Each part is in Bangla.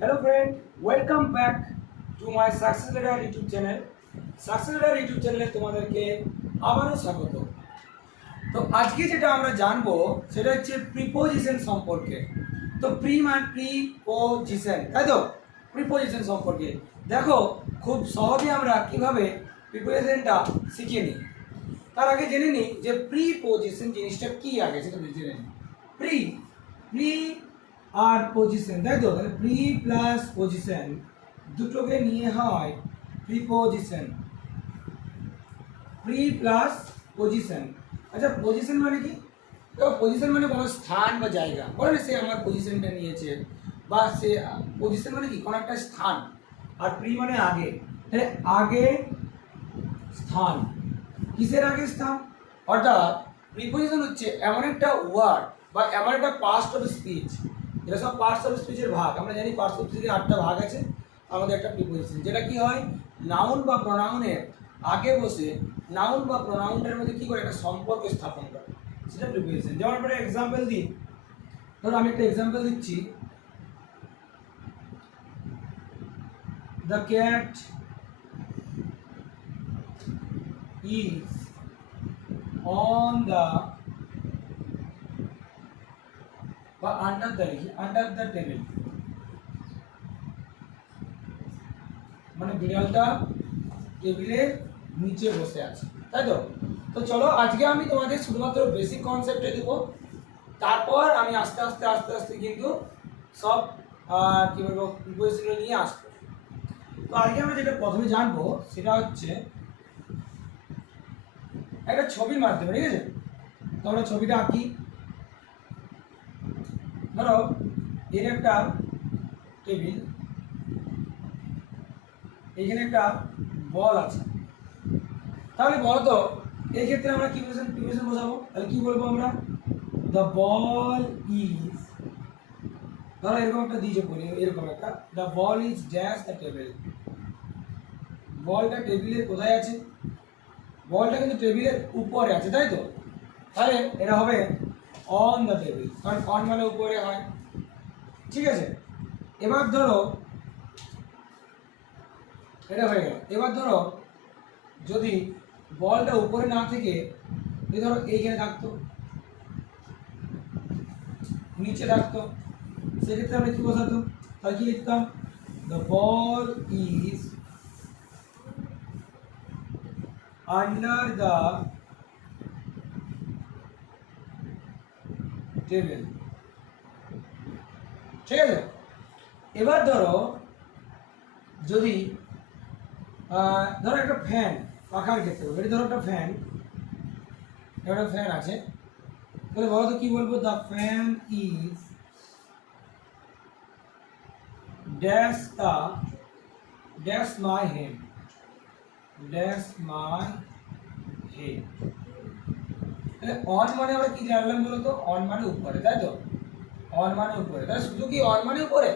Hello friend, welcome back to my Success Ladder YouTube channel. Success Ladder YouTube channel তোমাদেরকে আবারও স্বাগত। তো আজকে যেটা আমরা জানবো সেটা হচ্ছে প্রিপোজিশন সম্পর্কে। তো প্রিপোজিশন, তাই তো? প্রিপোজিশন সম্পর্কে দেখো খুব সহজে আমরা কিভাবে প্রিপোজিশনটা শিখে নিই। তার আগে জেনে নিই যে প্রিপোজিশন জিনিসটা কি আগে সেটা জেনে নিই। প্রি প্রি আর পজিশন, তাই তো? তাহলে প্রি প্লাস পজিশন দুটোকে নিয়ে হয় প্রিপোজিশন। Pre plus position. আচ্ছা, পজিশন মানে কি? তো পজিশন মানে কোনো স্থান বা জায়গা, বলে না সে আমার পজিশনটা নিয়েছে, বা সে পজিশন মানে কি কোনো একটা স্থান। আর প্রি মানে আগে, তাহলে আগে স্থান। কিসের আগে স্থান? অর্থাৎ প্রিপোজিশন হচ্ছে এমন একটা ওয়ার্ড বা এমন একটা পার্টস অফ স্পিচ, এটা সব পার্টস অফ স্পিচের ভাগ। আমরা জানি পার্টস অফ স্পিচের 8টা ভাগ আছে, আমাদের একটা প্রিপোজিশন যেটা কি হয় নাউন বা প্রোনাউনের আগে বসে নাউন বা প্রোনাউনটার মধ্যে কি করে একটা সম্পর্ক স্থাপন করে, সেটা প্রিপোজিশন। যেমন আমরা এক্সাম্পল দিই, ধরো আমি একটা এক্সাম্পল দিচ্ছি, the cat is on the বা আন্ডার দ্য, লিখি আন্ডার দ্য টেবিল, মানে বিড়ালটা টেবিলের নিচে বসে আছে, তাই তো? তো চলো আজকে আমি তোমাদের শুধুমাত্র বেসিক কনসেপ্টে দেবো, তারপর আমি আস্তে আস্তে আস্তে আস্তে কিন্তু সব কী বলবো প্রিপোজিশন নিয়ে আসবো। তো আজকে আমরা যেটা প্রথমে জানবো সেটা হচ্ছে একটা ছবির মাধ্যমে, ঠিক আছে? তো আমরা ছবিটা আঁকি। ধরো এর একটা টেবিল, এইখানে একটা বল আছে। তাহলে বলো তো এই ক্ষেত্রে আমরা কি প্রিপোজিশন বসাবো? তাহলে কি বলবো আমরা? দ্য বল ইজ, ধরো এরকম একটা দিয়েছে বলি, এরকম একটা, the ball is dash the table. বলটা টেবিলের কোথায় আছে? বলটা কিন্তু টেবিলের উপরে আছে, তাই তো? তাহলে এটা হবে অন দ্য টেবিল, কারণ অন মানে উপরে হয়, ঠিক আছে? এবার ধরো এটা হয়ে গেল। এবার ধরো যদি বলটা উপরে না থেকে ধরো এইখানে থাকতো, নিচে থাকতো, সেক্ষেত্রে আমরা কি বসাতো? তাহলে কি লিখতাম? The ball is under the table, ঠিক আছে? এবার ধরো যদি ধরো একটা ফ্যান, পাখার ক্ষেত্রে এটা ধরো একটা ফ্যান, একটা ফ্যান আছে, তাহলে বলো তো কি বলবো? The fan is dash the dash my head, dash my head. তাহলে অন মানে আমরা কি জানলাম বলো তো? অন মানে উপরে, তাই তো? অন মানে উপরে। তাহলে শুধু কি অন মানে উপরে?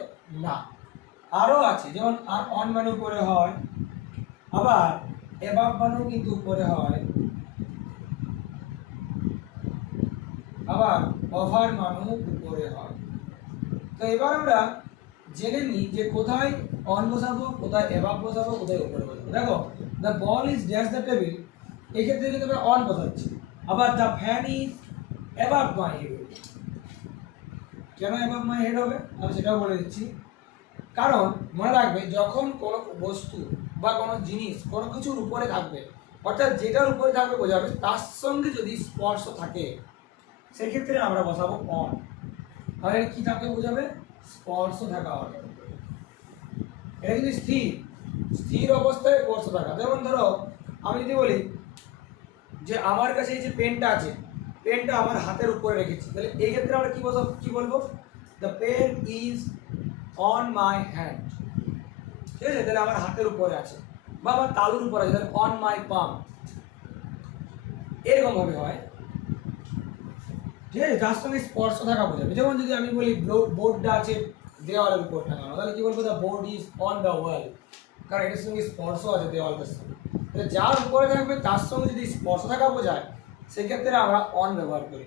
না, আরও আছে, যেমন আর অন মানে উপরে হয়, আবার এবাব মানেও কিন্তু উপরে হয়, আবার ওভার মানেও উপরে হয়। তো এবার আমরা জেনে নিই যে কোথায় অন বসাবো, কোথায় এবাব বসাবো, কোথায় উপরে বসাবো। দেখো the ball is dash the table, এক্ষেত্রে কিন্তু আমরা অন বসাচ্ছি। আবার the fan is above my head. কেন অ্যাবাভ মাই হেড হবে আমি সেটাও বলে দিচ্ছি। কারণ মনে রাখবে, যখন কোনো বস্তু বা কোনো জিনিস কোনো কিছুর উপরে থাকবে, অর্থাৎ যেটার উপরে থাকবে বোঝাবে, তার সঙ্গে যদি স্পর্শ থাকে সেক্ষেত্রে আমরা বসাবো অন। তাহলে কি থাকে বোঝাবে? স্পর্শ থাকা হবে। এটা কিন্তু স্থির, স্থির অবস্থায় স্পর্শ থাকা। যেমন ধরো আমি যদি বলি যে আমার কাছে এই যে পেনটা আছে, পেনটা আমার হাতের উপরে রেখেছি, তাহলে এই ক্ষেত্রে আমরা কি বসাবো, কি বলবো? The pen is on my hand, ঠিক আছে? তাহলে আমার হাতের উপরে আছে, বা আমার তালুর উপরে আছে, তাহলে অন মাই পাম। এরকম ভাবে হয়, ঠিক আছে? যার সঙ্গে স্পর্শ থাকা বোঝাবে। যেমন যদি আমি বলি বোর্ডটা আছে দেওয়ালের উপর টাঙানো, তাহলে কি বলবো? The board is on the wall, কারণ এটার সঙ্গে স্পর্শ আছে দেওয়ালটার সঙ্গে। তাহলে যার উপরে থাকবে তার সঙ্গে যদি স্পর্শ থাকা বোঝায় সেক্ষেত্রে আমরা অন ব্যবহার করি।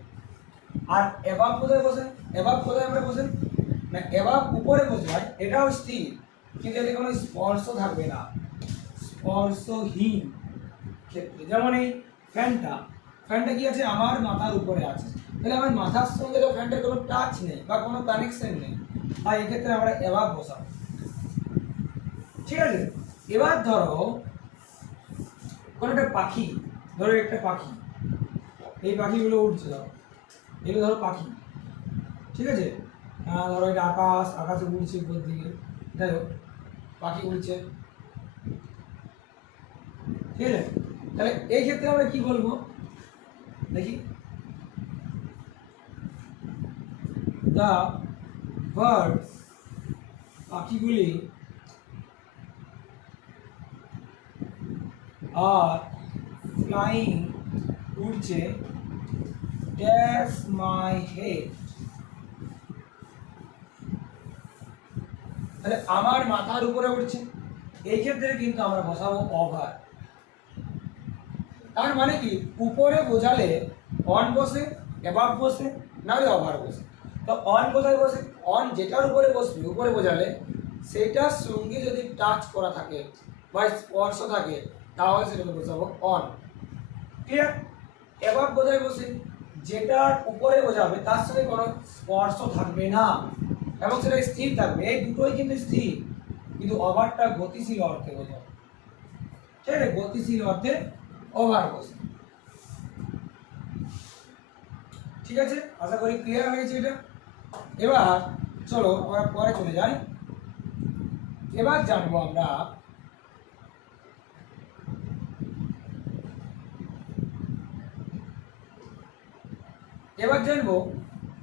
আর এবাব কোথায় বসেন? এবাব কোথায় আমরা বসেন? না এবার উপরে বোঝায় এটাও স্থির, কিন্তু এতে কোনো স্পর্শ থাকবে না, স্পর্শহীন ক্ষেত্রে। যেমন এই ফ্যানটা, ফ্যানটা কি আছে আমার মাথার উপরে আছে, তাহলে আমার মাথার সঙ্গে তো ফ্যানটার কোনো টাচ নেই বা কোনো কানেকশন নেই, তাই এক্ষেত্রে আমরা এবার বসাবো। ঠিক আছে, এবার ধরো কোনো একটা পাখি, ধরো একটা পাখি, এই পাখিগুলো উঠছে, ধরো এগুলো ধরো পাখি, ঠিক আছে, ধরো এটা আকাশ, আকাশে উড়ছে উপর দিকে, যাই হোক পাখি উড়ছে, ঠিক আছে। তাহলে এই ক্ষেত্রে আমরা কি বলবো দেখি, দা বার্ডস, পাখিগুলি আর ফ্লাইং, উড়ছে, ড্যাশ মাই হেড, তাহলে আমার মাথার উপরে উঠছে, এই ক্ষেত্রে কিন্তু আমরা বসাবো ওভার। তার মানে কি উপরে বোঝালে অন বসে, এবাব বসে, নাহলে ওভার বসে। তো অন কোথায় বসে, অন যেটার উপরে বসবে উপরে বোঝালে সেটার সঙ্গে যদি টাচ করা থাকে বা স্পর্শ থাকে তাহলে সেটাকে বোঝাবো অন। ক্লিয়ার? এবাব বোঝায় বসে যেটার উপরে বোঝাবে তার সঙ্গে কোনো স্পর্শ থাকবে না এবং সেটা স্থির থাকবে, এই দুটোই কিন্তু স্থির, কিন্তু ওভারটা গতিশীল অর্থে বোঝাবে। ঠিক আছে, গতিশীল অর্থে ওভার বসে। ঠিক আছে, আশা করি ক্লিয়ার হয়েছে এটা। এবার চলো আমরা পরে চলে যাই। এবার জানবো আমরা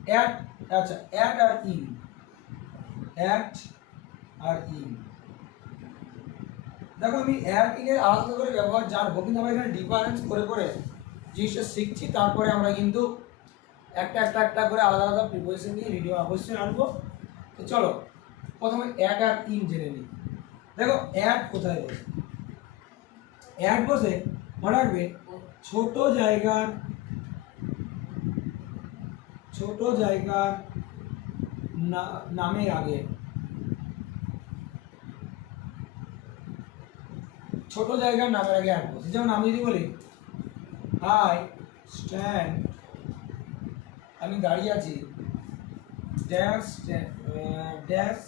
অ্যাড, আচ্ছা অ্যাড আর ইন, অ্যাড আর ইন। দেখো আমি অ্যাড ইন এর আলাদা করে ব্যবহার জানবো, কিন্তু আমরা এখানে ডিফারেন্স করে করে জিনিসটা শিখছি, তারপরে আমরা কিন্তু একটা করে আলাদা আলাদা প্রিপারেশন নিয়ে ভিডিও অবশ্যই আনবো। তো চলো প্রথমে অ্যাড আর ইন জেনে নিই। দেখো অ্যাড কোথায় বসে, অ্যাড বসে মনে রাখবে ছোট জায়গার নামের আগে, ছোট জায়গার নামের আগে অ্যাড বসে। যেমন আমি যদি বলি আই স্ট্যান্ড, আমি দাঁড়িয়ে আছি, ড্যাশ ড্যাশ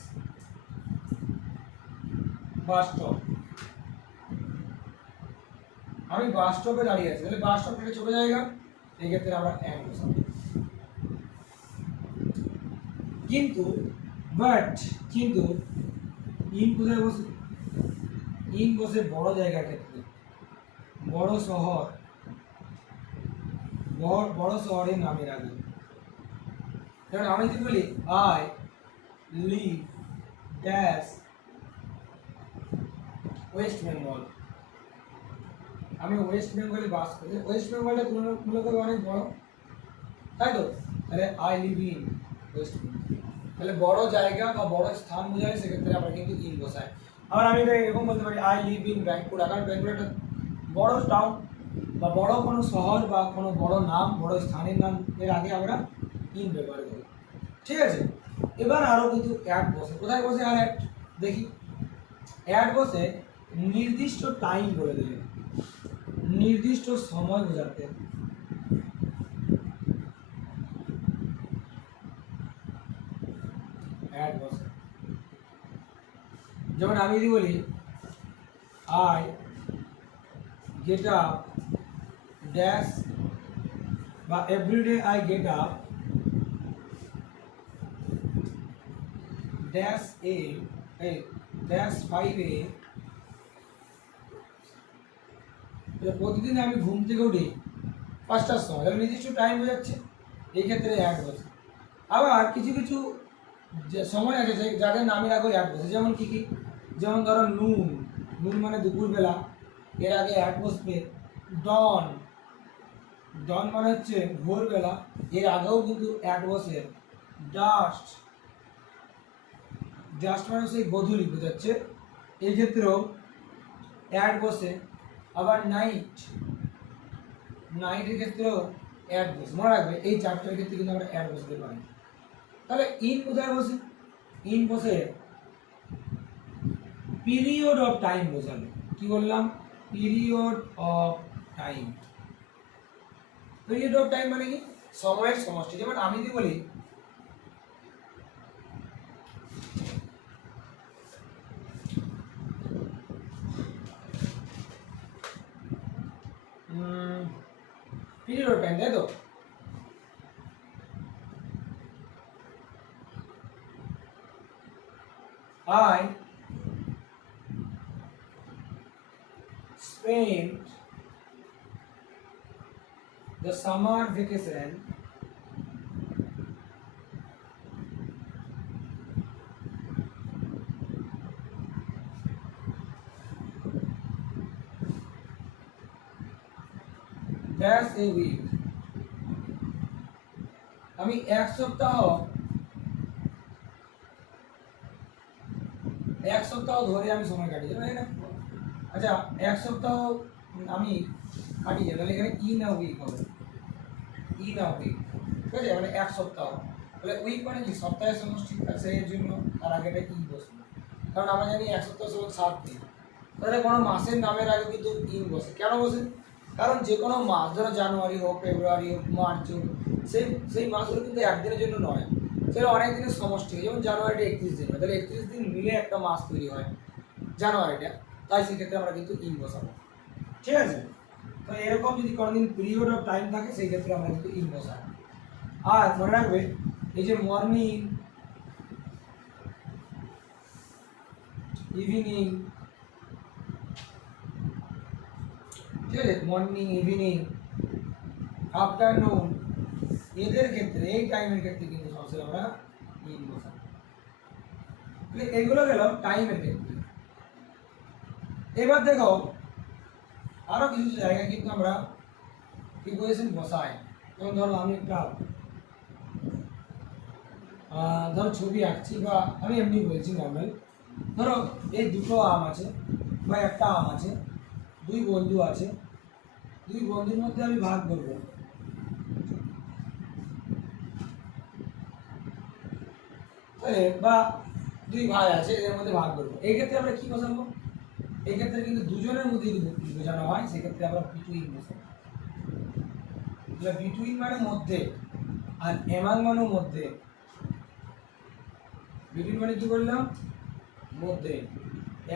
বাস স্টপ, আমি বাস স্টপে দাঁড়িয়ে আছি, তাহলে বাস স্টপ থেকে ছোট জায়গা, এই ক্ষেত্রে আমরা অ্যাড বসাবো। কিন্তু কিন্তু ইন কোথায় বসে, ইন বসে বড় জায়গার ক্ষেত্রে, বড় শহর, বড় শহরের নামের আগে। যেমন আমি যদি বলি I live dash West Bengal, আমি ওয়েস্ট বেঙ্গলে বাস করি, ওয়েস্ট বেঙ্গলটা তুলনামূলকভাবে অনেক বড়, তাই তো, তাহলে I live in West Bengal, তাহলে বড় জায়গা বা বড় স্থান বোঝায়, সেক্ষেত্রে আমরা কিন্তু ইন বসাই। আবার আমি এটা এরকম বলতে পারি আই লিভ ইন ব্যাঙ্কুড়া, কারণ ব্যাঙ্কুড়া একটা বড় টাউন বা বড় কোনো শহর বা কোনো বড় নাম, বড় স্থানের নাম এর আগে আমরা ইন ব্যবহার করি। ঠিক আছে, এবার আরও কিন্তু অ্যাড বসে, কোথায় বসে আর অ্যাড দেখি, অ্যাড বসে নির্দিষ্ট টাইম বলে দিলে, নির্দিষ্ট সময় বোঝাতে, অ্যাড বসে। যেমন আমি যদি বলি আই গেট আপ ড্যাশ, বা everyday I get up dash a dash 5 AM, প্রতিদিন আমি ঘুম থেকে উঠি 5টার সময়, তাহলে নির্দিষ্ট টাইম বোঝাচ্ছে, এই ক্ষেত্রে অ্যাড বসে। আবার কিছু কিছু যে সময় আছে যাদের নামের আগে অ্যাড বসে, যেমন কি যেমন ধরো নুন, নুন মানে দুপুরবেলা, এর আগে অ্যাড বসবে। ডন, ডন মানে হচ্ছে ভোরবেলা, এর আগেও কিন্তু অ্যাড বসে। ডাস্ট, ডাস্ট মানে সেই গধূলি বোঝাচ্ছে, এই ক্ষেত্রেও অ্যাড বসে। আবার নাইট, নাইটের ক্ষেত্রেও অ্যাড বসে। মনে রাখবে এই চারটার ক্ষেত্রে কিন্তু আমরা অ্যাড বসতে পারি। তাহলে ইন কোথায় বসে, ইন বসে পিরিয়ড অফ টাইম বোঝালো। কি বললাম? Period of time. Period of time মানে কি? সময়ের সমষ্টি। যেমন আমি যদি বলি পিরিয়ড অফ টাইম, তাই তো? I spent the summer vacation dash a week। আমি এক সপ্তাহ ধরে আমি সময় কাটিয়ে দেবো, তাই না? আচ্ছা, এক সপ্তাহ আমি কাটিয়ে যাবো, তাহলে এখানে ইন আ উইক হবে। ইন আ উইক, ঠিক আছে? মানে এক সপ্তাহ, তাহলে উইক মানে কি? সপ্তাহের সমষ্টি, সেই জন্য তার আগে একটা ইন বসবে। কারণ আমরা জানি এক সপ্তাহ সমান 7 দিন। তাহলে কোনো মাসের নামের আগে কিন্তু ইন বসে। কেন বসে? কারণ যে কোনো মাস, ধরো জানুয়ারি হোক, ফেব্রুয়ারি হোক, মার্চ হোক, সেই মাসগুলো কিন্তু একদিনের জন্য নয়, সেটা অনেক দিনের সমষ্টি। যেমন জানুয়ারিটা 31 দিন হয়, তাহলে 31 দিন মিলে একটা মাস তৈরি হয় জানুয়ারিটা, তাই সেক্ষেত্রে আমরা কিন্তু ইন বসাবো, ঠিক আছে? তো এরকম যদি কোনোদিন পিরিয়ড অফ টাইম থাকে সেই ক্ষেত্রে আমরা কিন্তু ইন বসাবো। আর মনে রাখবে, এই যে মর্নিং, ইভিনিং, ঠিক আছে? মর্নিং, ইভিনিং, আফটারনুন, এদের ক্ষেত্রে, এই টাইমের ক্ষেত্রে কিন্তু সবসময় আমরা ইন বসাবো। এগুলো গেল টাইমের ক্ষেত্রে। এবার দেখো আরো কিছু জায়গায় কিন্তু আমরা প্রিপোজিশন বসাই। যেমন ধরো আমি একটা ধরো ছবি আঁকছি, বা আমি এমনি বলছি নর্মাল। ধরো এই দুটো আম আছে বা একটা আম আছে, দুই বন্ধু আছে, দুই বন্ধুর মধ্যে আমি ভাগ করবো, বা দুই ভাই আছে, এদের মধ্যে ভাগ করবো। এই ক্ষেত্রে আমরা কি বসাবো? এই ক্ষেত্রে কিন্তু দুজনের মধ্যে যদি বোঝানো হয় সেক্ষেত্রে আমরা বিটুইন বসাবো। বিটুইন মানে মধ্যে, আর এমাং মানে মধ্যে। বিটুইন মানে কি বললাম? মধ্যে।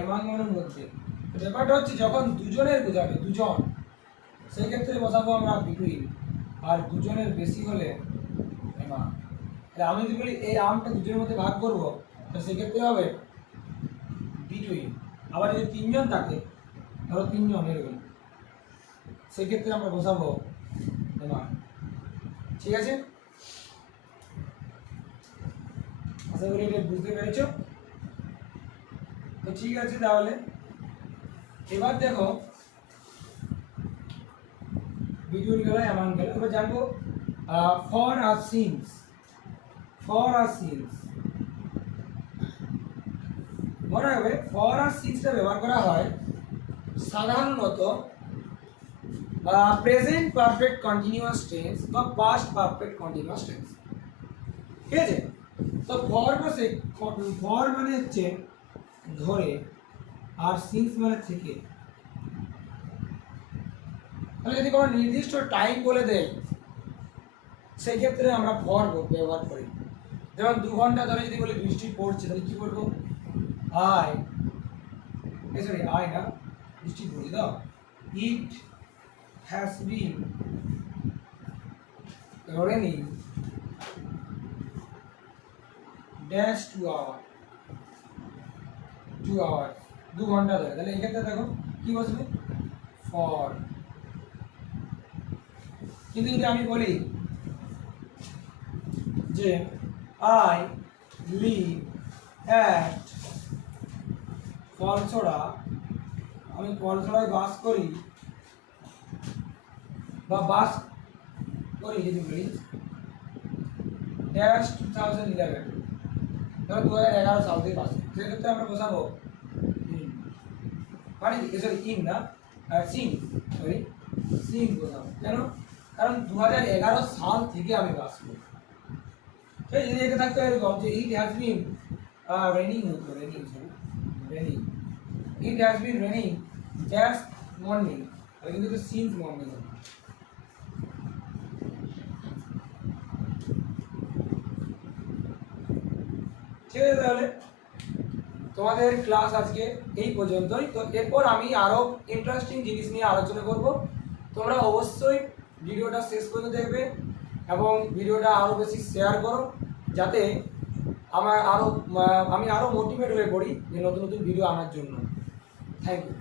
এমাং মানে মধ্যে। ব্যাপারটা হচ্ছে যখন দুজনের বোঝাবে, দুজন, সেই ক্ষেত্রে বসাবো আমরা বিটুইন, আর দুজনের বেশি হলে এমাং। আমি যদি বলি এই আমটা দুজনের মধ্যে ভাগ করবো, তো সেক্ষেত্রে হবে বিটুইন। আবার যদি তিনজন থাকে, ধরো তিনজন এরকম, সেক্ষেত্রে আমরা বসাবো এমাং। ঠিক আছে? আশা করি এটা বুঝতে পেরেছ। তো ঠিক আছে, তাহলে এবার দেখো বিটুইন গেল, এমাং গেল। এবার জানবো ফর আর সিন্স। ফর আর সিন্স মনে রাখবে, ফর আর সিন্সটা ব্যবহার করা হয় সাধারণত প্রেজেন্ট পারফেক্ট কন্টিনিউয়াস টেন্স বা পাস্ট পারফেক্ট কন্টিনিউয়াস টেন্স, ঠিক আছে? তো ফর বসে, ফর মানে হচ্ছে ধরে, আর সিন্স মানে থেকে। তাহলে যদি কোনো নির্দিষ্ট টাইম বলে দেয় সেই ক্ষেত্রে আমরা ফর ব্যবহার করি। যেমন 2 ঘন্টা ধরে যদি বলি বৃষ্টি পড়ছে, তাহলে কি বলবো? আই না, বৃষ্টি পড়ছে দাও, it has been raining dash 2 hours, 2 ঘন্টা ধরে। তাহলে এই ক্ষেত্রে দেখো কি বসবে? ফর। কিন্তু যদি আমি বলি যে আই লিভ অ্যাট ফলছড়া, আমি ফলছড়ায় বাস করি বা বাস করি, যদি বলি ড্যাশ 2011, ধরো 2011 সাল থেকে বাস, সেক্ষেত্রে আমরা বসাবো মানে সরি ইন না, সিন, সরি সিন বসাবো। কেন? কারণ 2011 সাল থেকে আমি বাস করি। সেই যদি এটা থাকতো এরকম যে ইট হ্যাজ বিন raining হতো raining sorry raining it has been raining just morning আর কিন্তু since morning হতো ঠিক আছে তাহলে তোমাদের ক্লাস আজকে এই পর্যন্তই তো এরপর আমি আরো ইন্টারেস্টিং জিনিস নিয়ে আলোচনা করব তোমরা অবশ্যই ভিডিওটা শেষ পর্যন্ত দেখবে এবং ভিডিওটা আরো বেশি শেয়ার করো যাতে আমি আরো মোটিভেট হয়ে পড়ি যে নতুন নতুন ভিডিও আনার জন্য থ্যাংক ইউ